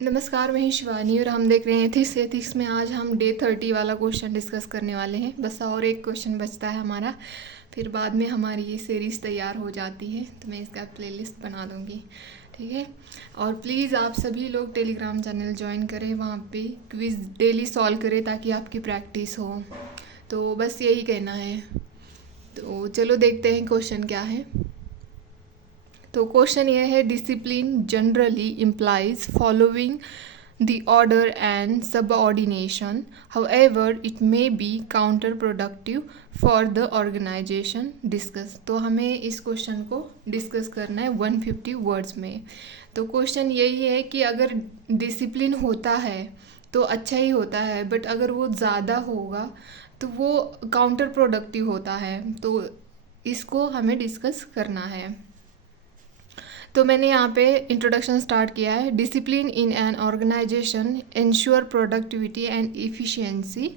नमस्कार, मैं ही शिवानी और हम देख रहे हैं एथिक्स में। आज हम डे 30 वाला क्वेश्चन डिस्कस करने वाले हैं। बस और एक क्वेश्चन बचता है हमारा, फिर बाद में हमारी ये सीरीज़ तैयार हो जाती है तो मैं इसका प्लेलिस्ट बना दूँगी। ठीक है। और प्लीज़ आप सभी लोग टेलीग्राम चैनल ज्वाइन करें, वहाँ पे क्विज़ डेली सॉल्व करें ताकि आपकी प्रैक्टिस हो। तो बस यही कहना है। तो चलो देखते हैं क्वेश्चन क्या है। तो क्वेश्चन ये है, discipline generally implies following the order and subordination. However, it may be counterproductive for the organization. Discuss. तो हमें इस क्वेश्चन को डिस्कस करना है 150 वर्ड्स में। तो क्वेश्चन यही है कि अगर डिसिप्लिन होता है तो अच्छा ही होता है, बट अगर वो ज़्यादा होगा तो वो काउंटर प्रोडक्टिव होता है। तो इसको हमें डिस्कस करना है। तो मैंने यहाँ पे इंट्रोडक्शन स्टार्ट किया है। Discipline in an organization ensure productivity and efficiency.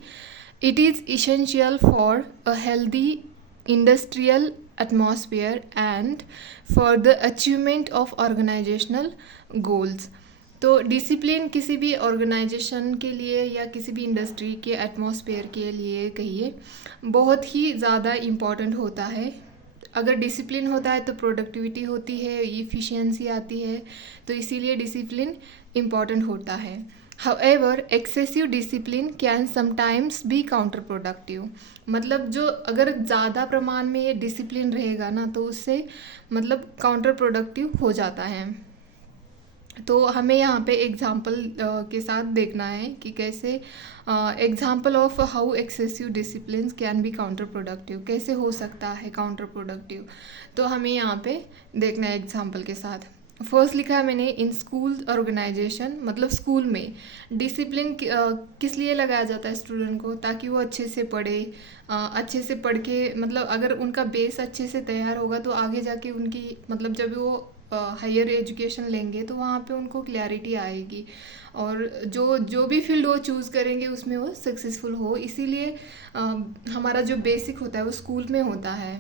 It is essential for a healthy industrial atmosphere and for the achievement of organizational goals. तो डिसिप्लिन किसी भी ऑर्गेनाइजेशन के लिए या किसी भी इंडस्ट्री के एटमॉस्फेयर के लिए कहिए, बहुत ही ज़्यादा इम्पॉर्टेंट होता है। अगर डिसिप्लिन होता है तो प्रोडक्टिविटी होती है, इफ़िशियंसी आती है, तो इसीलिए डिसिप्लिन इम्पॉर्टेंट होता है। However excessive discipline can sometimes be counter productive. मतलब जो अगर ज़्यादा प्रमाण में ये डिसिप्लिन रहेगा ना तो उससे मतलब काउंटर प्रोडक्टिव हो जाता है। तो हमें यहाँ पे एग्जाम्पल के साथ देखना है कि कैसे example of how excessive discipline can be counter productive, कैसे हो सकता है काउंटर प्रोडक्टिव। तो हमें यहाँ पे देखना है एग्जाम्पल के साथ। फर्स्ट लिखा है मैंने, इन स्कूल ऑर्गेनाइजेशन, मतलब स्कूल में डिसिप्लिन किस लिए लगाया जाता है स्टूडेंट को, ताकि वो अच्छे से पढ़े। अच्छे से पढ़ के मतलब अगर उनका बेस अच्छे से तैयार होगा तो आगे जाके उनकी मतलब जब वो हायर एजुकेशन लेंगे तो वहाँ पे उनको क्लैरिटी आएगी और जो जो भी फील्ड वो चूज़ करेंगे उसमें वो सक्सेसफुल हो। इसीलिए हमारा जो बेसिक होता है वो स्कूल में होता है।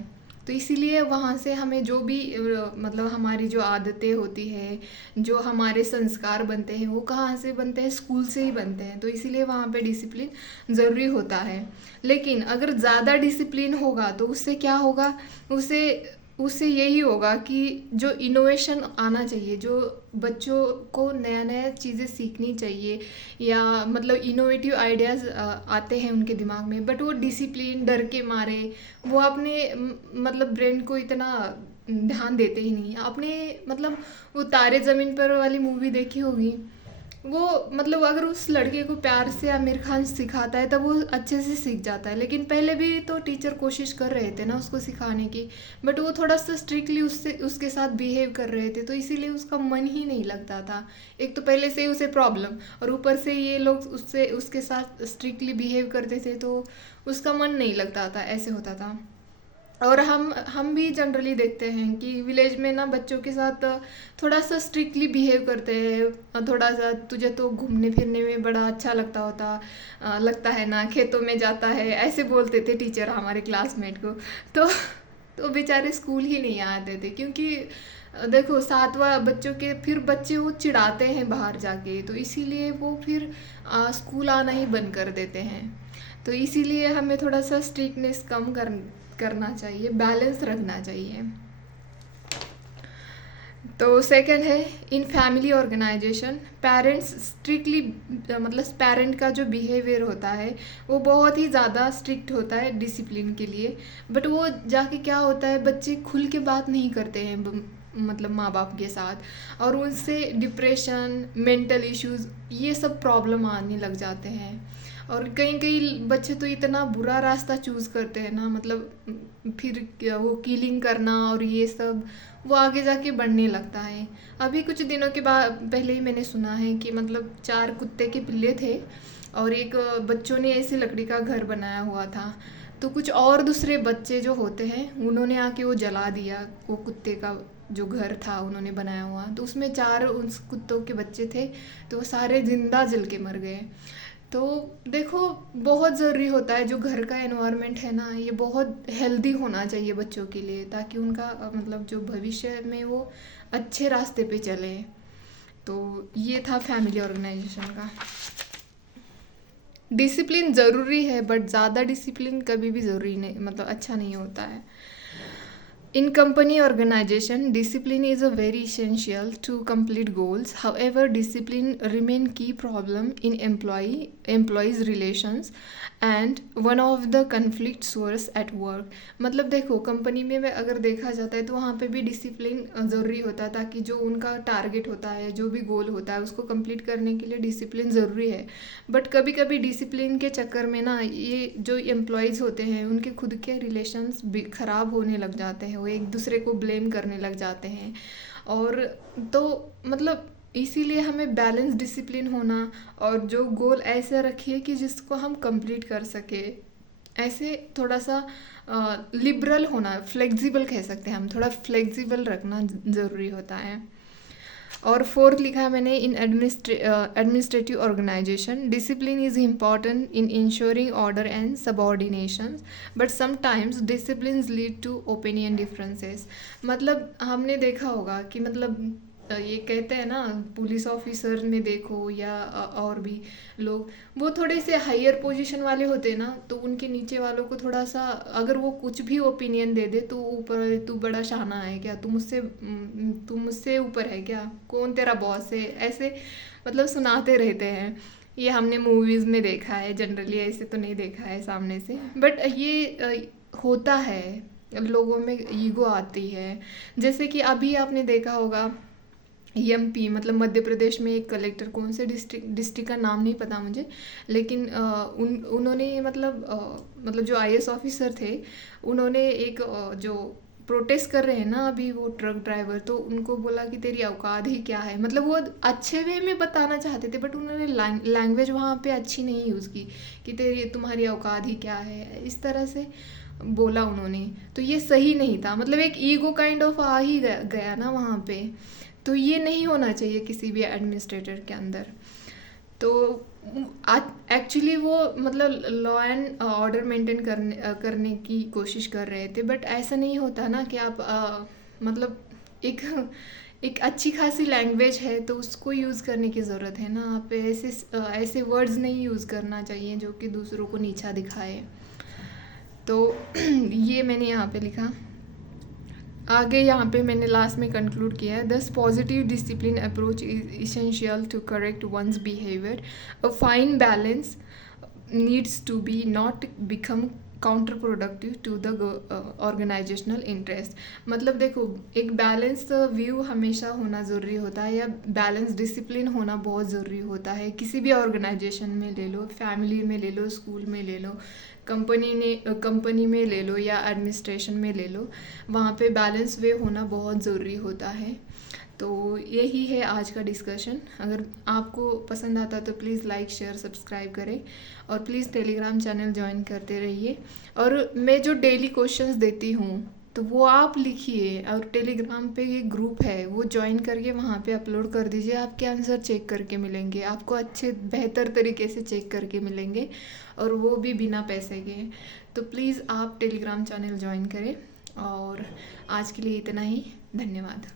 तो इसीलिए वहाँ से हमें जो भी मतलब हमारी जो आदतें होती है, जो हमारे संस्कार बनते हैं, वो कहाँ से बनते हैं, स्कूल से ही बनते हैं। तो इसीलिए वहाँ पे डिसिप्लिन ज़रूरी होता है। लेकिन अगर ज़्यादा डिसिप्लिन होगा तो उससे क्या होगा, उससे उससे यही होगा कि जो इनोवेशन आना चाहिए, जो बच्चों को नया नया चीज़ें सीखनी चाहिए या मतलब इनोवेटिव आइडियाज़ आते हैं उनके दिमाग में, बट वो डिसिप्लिन डर के मारे वो अपने मतलब ब्रेन को इतना ध्यान देते ही नहीं। आपने मतलब वो तारे ज़मीन पर वाली मूवी देखी होगी। वो मतलब अगर उस लड़के को प्यार से आमिर खान सिखाता है तब वो अच्छे से सीख जाता है, लेकिन पहले भी तो टीचर कोशिश कर रहे थे ना उसको सिखाने की, बट वो थोड़ा सा स्ट्रिक्टली उससे उसके साथ बिहेव कर रहे थे, तो इसीलिए उसका मन ही नहीं लगता था। एक तो पहले से ही उसे प्रॉब्लम, और ऊपर से ये लोग उससे उसके साथ स्ट्रिक्टली बिहेव करते थे तो उसका मन नहीं लगता था, ऐसे होता था। और हम भी जनरली देखते हैं कि विलेज में ना बच्चों के साथ थोड़ा सा स्ट्रिक्टली बिहेव करते हैं। थोड़ा सा तुझे तो घूमने फिरने में बड़ा अच्छा लगता है ना, खेतों में जाता है, ऐसे बोलते थे टीचर हमारे क्लासमेट को। तो तो बेचारे स्कूल ही नहीं आते थे, क्योंकि देखो सातवां बच्चों के फिर बच्चे वो चिढ़ाते हैं बाहर जाके, तो इसीलिए वो फिर स्कूल आना ही बंद कर देते हैं। तो इसीलिए हमें थोड़ा सा स्ट्रिक्टनेस कम करना चाहिए, बैलेंस रखना चाहिए। तो सेकंड है, in family organization parents strictly, मतलब पेरेंट का जो बिहेवियर होता है वो बहुत ही ज़्यादा स्ट्रिक्ट होता है डिसिप्लिन के लिए, बट वो जाके क्या होता है, बच्चे खुल के बात नहीं करते हैं मतलब माँ बाप के साथ, और उनसे डिप्रेशन, मेंटल इश्यूज़, ये सब प्रॉब्लम आने लग जाते हैं। और कई कई बच्चे तो इतना बुरा रास्ता चूज़ करते हैं ना, मतलब फिर वो किलिंग करना और ये सब वो आगे जाके बढ़ने लगता है। अभी कुछ दिनों के बाद पहले ही मैंने सुना है कि मतलब 4 कुत्ते के पिल्ले थे और एक बच्चों ने ऐसी लकड़ी का घर बनाया हुआ था, तो कुछ और दूसरे बच्चे जो होते हैं उन्होंने आके वो जला दिया, वो कुत्ते का जो घर था उन्होंने बनाया हुआ, तो उसमें 4 उस कुत्तों के बच्चे थे, तो वो सारे जिंदा जल के मर गए। तो देखो बहुत ज़रूरी होता है जो घर का एनवायरनमेंट है ना, ये बहुत हेल्दी होना चाहिए बच्चों के लिए, ताकि उनका मतलब जो भविष्य में वो अच्छे रास्ते पे चले। तो ये था फैमिली ऑर्गेनाइजेशन का। डिसिप्लिन ज़रूरी है, बट ज़्यादा डिसिप्लिन कभी भी ज़रूरी नहीं, मतलब अच्छा नहीं होता है। In company organization, discipline is a very essential to complete goals. However, discipline remain key problem in employees relations and one of the conflict source at work. मतलब देखो, कंपनी में अगर देखा जाता है तो वहाँ पे भी डिसिप्लिन ज़रूरी होता है, ताकि जो उनका टारगेट होता है, जो भी गोल होता है, उसको कंप्लीट करने के लिए डिसिप्लिन ज़रूरी है। बट कभी कभी डिसिप्लिन के चक्कर में ना, ये जो एम्प्लॉयज़ होते हैं उनके खुद के रिलेशंस भी ख़राब होने लग जाते हैं, वो एक दूसरे को ब्लेम करने लग जाते हैं। और तो मतलब इसीलिए हमें बैलेंस डिसिप्लिन होना, और जो गोल ऐसे रखिए कि जिसको हम कंप्लीट कर सके, ऐसे थोड़ा सा लिबरल होना, फ्लेक्सिबल कह सकते हैं हम, थोड़ा फ्लेक्सिबल रखना ज़रूरी होता है। और फोर्थ लिखा है मैंने, in administrative organization discipline is important in ensuring order and subordination, but sometimes discipline lead to opinion differences. मतलब हमने देखा होगा कि मतलब ये कहते हैं ना, पुलिस ऑफिसर में देखो या और भी लोग, वो थोड़े से हायर पोजीशन वाले होते हैं ना, तो उनके नीचे वालों को थोड़ा सा, अगर वो कुछ भी ओपिनियन दे दे तो ऊपर, तू बड़ा शाना है क्या, तू मुझसे ऊपर है क्या, कौन तेरा बॉस है, ऐसे मतलब सुनाते रहते हैं। ये हमने मूवीज़ में देखा है, जनरली ऐसे तो नहीं देखा है सामने से, बट ये होता है, लोगों में ईगो आती है। जैसे कि अभी आपने देखा होगा, एमपी मतलब मध्य प्रदेश में एक कलेक्टर, कौन से डिस्ट्रिक्ट का नाम नहीं पता मुझे, लेकिन उन्होंने मतलब जो आईएएस ऑफिसर थे, उन्होंने एक जो प्रोटेस्ट कर रहे हैं ना अभी वो ट्रक ड्राइवर, तो उनको बोला कि तेरी औकात ही क्या है। मतलब वो अच्छे वे में बताना चाहते थे, बट उन्होंने लैंग्वेज वहाँ पे अच्छी नहीं यूज़ की कि तुम्हारी औकात ही क्या है, इस तरह से बोला उन्होंने। तो ये सही नहीं था, मतलब एक ईगो काइंड ऑफ आ ही गया ना वहाँ पे। तो ये नहीं होना चाहिए किसी भी एडमिनिस्ट्रेटर के अंदर। तो एक्चुअली वो मतलब लॉ एंड ऑर्डर मेंटेन करने की कोशिश कर रहे थे, बट ऐसा नहीं होता ना कि आप मतलब एक अच्छी खासी लैंग्वेज है तो उसको यूज़ करने की ज़रूरत है ना। आप ऐसे वर्ड्स नहीं यूज़ करना चाहिए जो कि दूसरों को नीचा दिखाए। तो ये मैंने यहाँ पे लिखा। आगे यहाँ पे मैंने लास्ट में कंक्लूड किया है, thus positive discipline approach is essential to correct one's behaviour. A fine balance needs to be not become counter productive to the organizational interest. मतलब देखो, एक बैलेंस व्यू हमेशा होना ज़रूरी होता है, या बैलेंस डिसिप्लिन होना बहुत ज़रूरी होता है। किसी भी ऑर्गेनाइजेशन में ले लो, फैमिली में ले लो, स्कूल में ले लो, कंपनी में ले लो, या एडमिनिस्ट्रेशन में ले लो, वहाँ पे बैलेंस वे होना बहुत ज़रूरी होता है। तो यही है आज का डिस्कशन। अगर आपको पसंद आता तो प्लीज़ लाइक, शेयर, सब्सक्राइब करें, और प्लीज़ टेलीग्राम चैनल ज्वाइन करते रहिए। और मैं जो डेली क्वेश्चंस देती हूँ तो वो आप लिखिए, और टेलीग्राम पे ये ग्रुप है वो ज्वाइन करके वहाँ पे अपलोड कर दीजिए। आपके आंसर चेक करके मिलेंगे, आपको अच्छे बेहतर तरीके से चेक करके मिलेंगे, और वो भी बिना पैसे के। तो प्लीज़ आप टेलीग्राम चैनल ज्वाइन करें। और आज के लिए इतना ही, धन्यवाद।